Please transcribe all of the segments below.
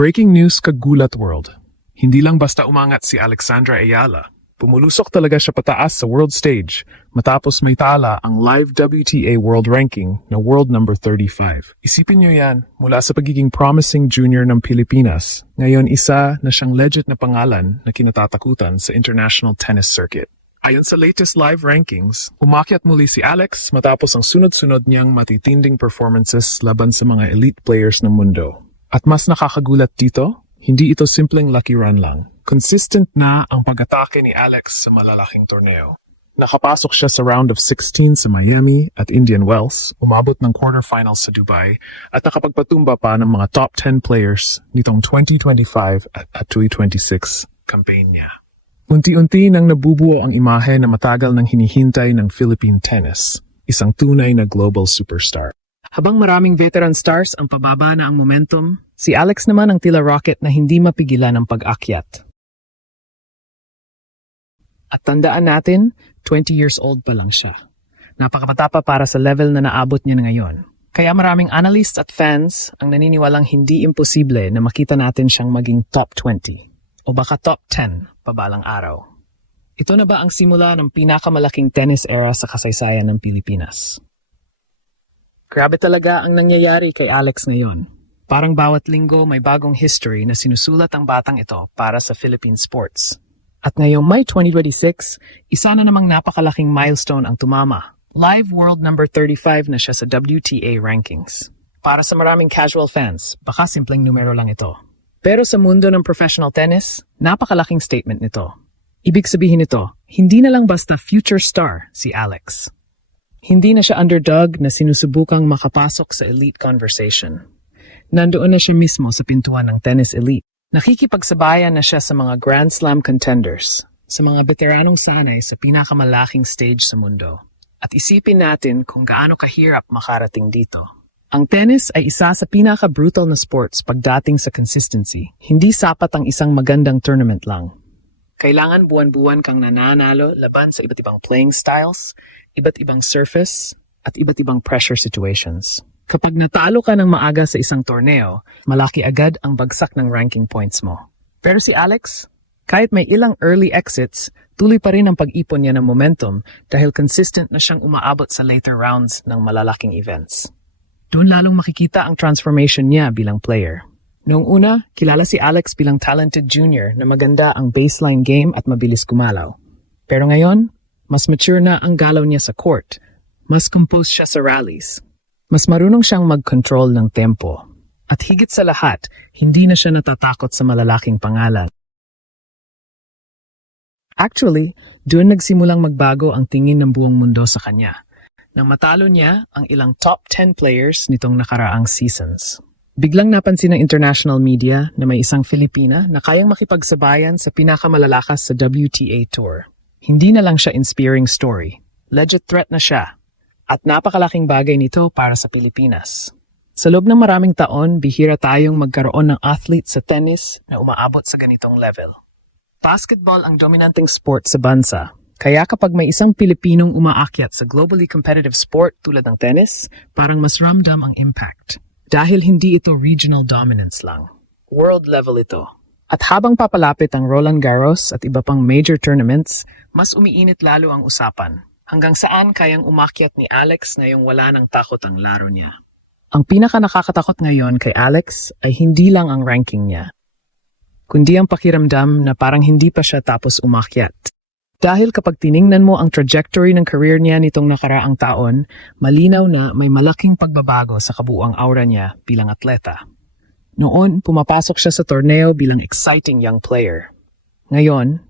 Breaking news kagulat world. Hindi lang basta umangat si Alexandra Ayala. Pumulusok talaga siya pataas sa world stage matapos may tala ang live WTA World Ranking na world number 35. Isipin niyo yan, mula sa pagiging promising junior ng Pilipinas, ngayon isa na siyang legit na pangalan na kinatatakutan sa international tennis circuit. Ayon sa latest live rankings, umakyat muli si Alex matapos ang sunod-sunod niyang matitinding performances laban sa mga elite players ng mundo. At mas nakakagulat dito, hindi ito simpleng lucky run lang. Consistent na ang pag-atake ni Alex sa malalaking torneo. Nakapasok siya sa round of 16 sa Miami at Indian Wells, umabot ng quarterfinals sa Dubai, at nakapagpatumba pa ng mga top 10 players nitong 2025 at 2026 campaign niya. Unti-unti nang nabubuo ang imahe na matagal nang hinihintay ng Philippine tennis, isang tunay na global superstar. Habang maraming veteran stars ang pababa na ang momentum, si Alex naman ang tila rocket na hindi mapigilan ang pag-akyat. At tandaan natin, 20 years old pa lang siya. Napakabata pa para sa level na naabot niya ngayon. Kaya maraming analysts at fans ang naniniwalang hindi imposible na makita natin siyang maging top 20 o baka top 10 pabalang araw. Ito na ba ang simula ng pinakamalaking tennis era sa kasaysayan ng Pilipinas? Grabe talaga ang nangyayari kay Alex ngayon. Parang bawat linggo may bagong history na sinusulat ang batang ito para sa Philippine sports. At ngayong May 2026, isa na namang napakalaking milestone ang tumama. Live world number 35 na siya sa WTA rankings. Para sa maraming casual fans, baka simpleng numero lang ito. Pero sa mundo ng professional tennis, napakalaking statement nito. Ibig sabihin nito, hindi na lang basta future star si Alex. Hindi na siya underdog na sinusubukang makapasok sa elite conversation. Nandoon na siya mismo sa pintuan ng tennis elite. Nakikipagsabayan na siya sa mga Grand Slam contenders, sa mga veteranong sanay sa pinakamalaking stage sa mundo. At isipin natin kung gaano kahirap makarating dito. Ang tennis ay isa sa pinaka-brutal na sports pagdating sa consistency. Hindi sapat ang isang magandang tournament lang. Kailangan buwan-buwan kang nananalo laban sa iba't ibang playing styles, iba't ibang surface, at iba't ibang pressure situations. Kapag natalo ka ng maaga sa isang torneo, malaki agad ang bagsak ng ranking points mo. Pero si Alex, kahit may ilang early exits, tuloy pa rin ang pag-ipon niya ng momentum dahil consistent na siyang umaabot sa later rounds ng malalaking events. Doon lalong makikita ang transformation niya bilang player. Noong una, kilala si Alex bilang talented junior na maganda ang baseline game at mabilis gumalaw. Pero ngayon, mas mature na ang galaw niya sa court. Mas composed siya sa rallies. Mas marunong siyang mag-control ng tempo. At higit sa lahat, hindi na siya natatakot sa malalaking pangalan. Actually, doon nagsimulang magbago ang tingin ng buong mundo sa kanya. Nang matalo niya ang ilang top 10 players nitong nakaraang seasons. Biglang napansin ng international media na may isang Filipina na kayang makipagsabayan sa pinakamalalakas sa WTA Tour. Hindi na lang siya inspiring story. Legit threat na siya. At napakalaking bagay nito para sa Pilipinas. Sa loob ng maraming taon, bihira tayong magkaroon ng athlete sa tennis na umaabot sa ganitong level. Basketball ang dominanteng sport sa bansa. Kaya kapag may isang Pilipinong umaakyat sa globally competitive sport tulad ng tennis, parang mas ramdam ang impact. Dahil hindi ito regional dominance lang. World level ito. At habang papalapit ang Roland Garros at iba pang major tournaments, mas umiinit lalo ang usapan. Hanggang saan kayang umakyat ni Alex ngayong wala ng takot ang laro niya. Ang pinaka nakakatakot ngayon kay Alex ay hindi lang ang ranking niya, kundi ang pakiramdam na parang hindi pa siya tapos umakyat. Dahil kapag tiningnan mo ang trajectory ng career niya nitong nakaraang taon, malinaw na may malaking pagbabago sa kabuuang aura niya bilang atleta. Noon, pumapasok siya sa torneo bilang exciting young player. Ngayon,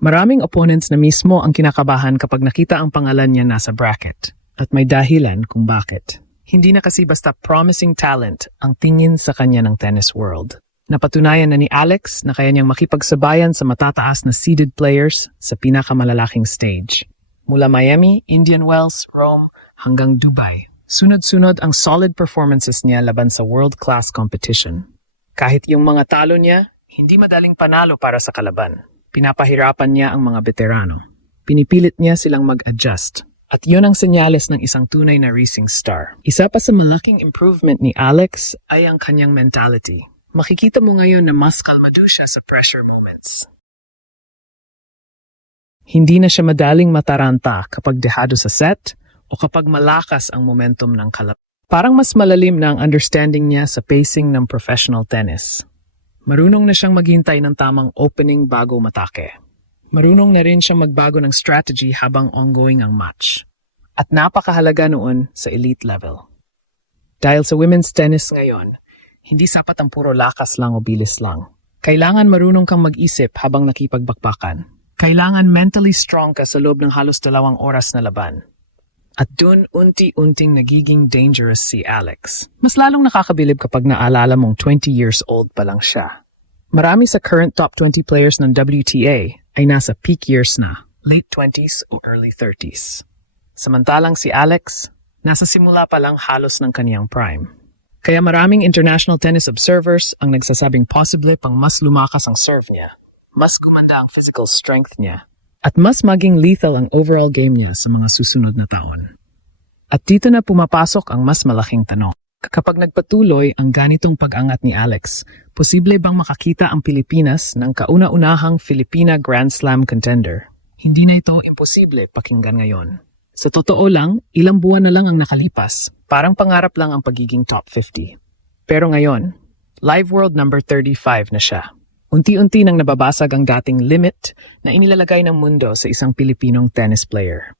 maraming opponents na mismo ang kinakabahan kapag nakita ang pangalan niya nasa bracket. At may dahilan kung bakit. Hindi na kasi basta promising talent ang tingin sa kanya ng tennis world. Napatunayan na ni Alex na kaya niyang makipagsabayan sa matataas na seeded players sa pinakamalalaking stage. Mula Miami, Indian Wells, Rome, hanggang Dubai. Sunod-sunod ang solid performances niya laban sa world-class competition. Kahit yung mga talo niya, hindi madaling panalo para sa kalaban. Pinapahirapan niya ang mga veterano. Pinipilit niya silang mag-adjust. At yun ang senyales ng isang tunay na racing star. Isa pa sa malaking improvement ni Alex ay ang kanyang mentality. Makikita mo ngayon na mas kalmado siya sa pressure moments. Hindi na siya madaling mataranta kapag dehado sa set o kapag malakas ang momentum ng kalab. Parang mas malalim na ang understanding niya sa pacing ng professional tennis. Marunong na siyang maghintay ng tamang opening bago matake. Marunong na rin siyang magbago ng strategy habang ongoing ang match. At napakahalaga noon sa elite level. Dahil sa women's tennis ngayon, hindi sapat ang puro lakas lang o bilis lang. Kailangan marunong kang mag-isip habang nakipagbakbakan. Kailangan mentally strong ka sa loob ng halos 2 oras na laban. At dun unti-unting nagiging dangerous si Alex. Mas lalong nakakabilib kapag naalala mong 20 years old pa lang siya. Marami sa current top 20 players ng WTA ay nasa peak years na, late 20s o early 30s. Samantalang si Alex, nasa simula pa lang halos ng kaniyang prime. Kaya maraming international tennis observers ang nagsasabing possible pang mas lumakas ang serve niya, mas gumanda ang physical strength niya, at mas maging lethal ang overall game niya sa mga susunod na taon. At dito na pumapasok ang mas malaking tanong. Kapag nagpatuloy ang ganitong pag-angat ni Alex, posible bang makakita ang Pilipinas ng kauna-unahang Filipina Grand Slam contender? Hindi na ito imposible pakinggan ngayon. Sa totoo lang, ilang buwan na lang ang nakalipas, parang pangarap lang ang pagiging top 50. Pero ngayon, live world number 35 na siya. Unti-unti nang nababasag ang dating limit na inilalagay ng mundo sa isang Pilipinong tennis player.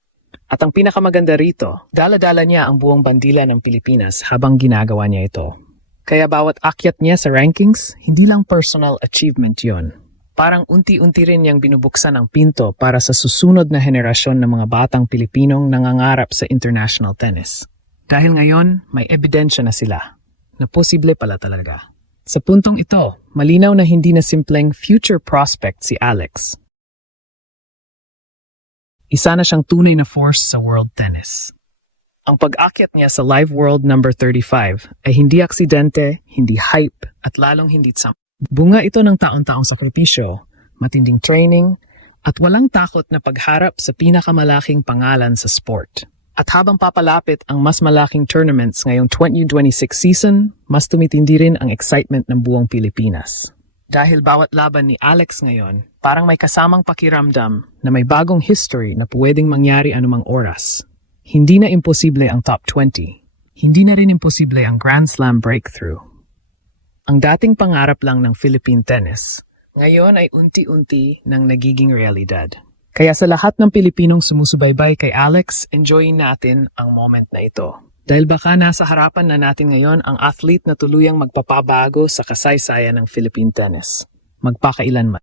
At ang pinakamaganda rito, dala-dala niya ang buong bandila ng Pilipinas habang ginagawa niya ito. Kaya bawat akyat niya sa rankings, hindi lang personal achievement yon. Parang unti-unti rin niyang binubuksan ang pinto para sa susunod na henerasyon ng mga batang Pilipinong nangangarap sa international tennis. Dahil ngayon, may ebidensya na sila na posible pala talaga. Sa puntong ito, malinaw na hindi na simpleng future prospect si Alex. Isa na siyang tunay na force sa world tennis. Ang pag-akyat niya sa live world number 35 ay hindi aksidente, hindi hype, at lalong hindi tsam. Bunga ito ng taon-taong sakripisyo, matinding training, at walang takot na pagharap sa pinakamalaking pangalan sa sport. At habang papalapit ang mas malaking tournaments ngayong 2026 season, mas tumitindi rin ang excitement ng buong Pilipinas. Dahil bawat laban ni Alex ngayon, parang may kasamang pakiramdam na may bagong history na pwedeng mangyari anumang oras. Hindi na imposible ang top 20. Hindi na rin imposible ang Grand Slam breakthrough. Ang dating pangarap lang ng Philippine tennis, ngayon ay unti-unti nang nagiging realidad. Kaya sa lahat ng Pilipinong sumusubaybay kay Alex, enjoyin natin ang moment na ito. Dahil baka nasa harapan na natin ngayon ang athlete na tuluyang magpapabago sa kasaysayan ng Philippine tennis. Magpakailanman.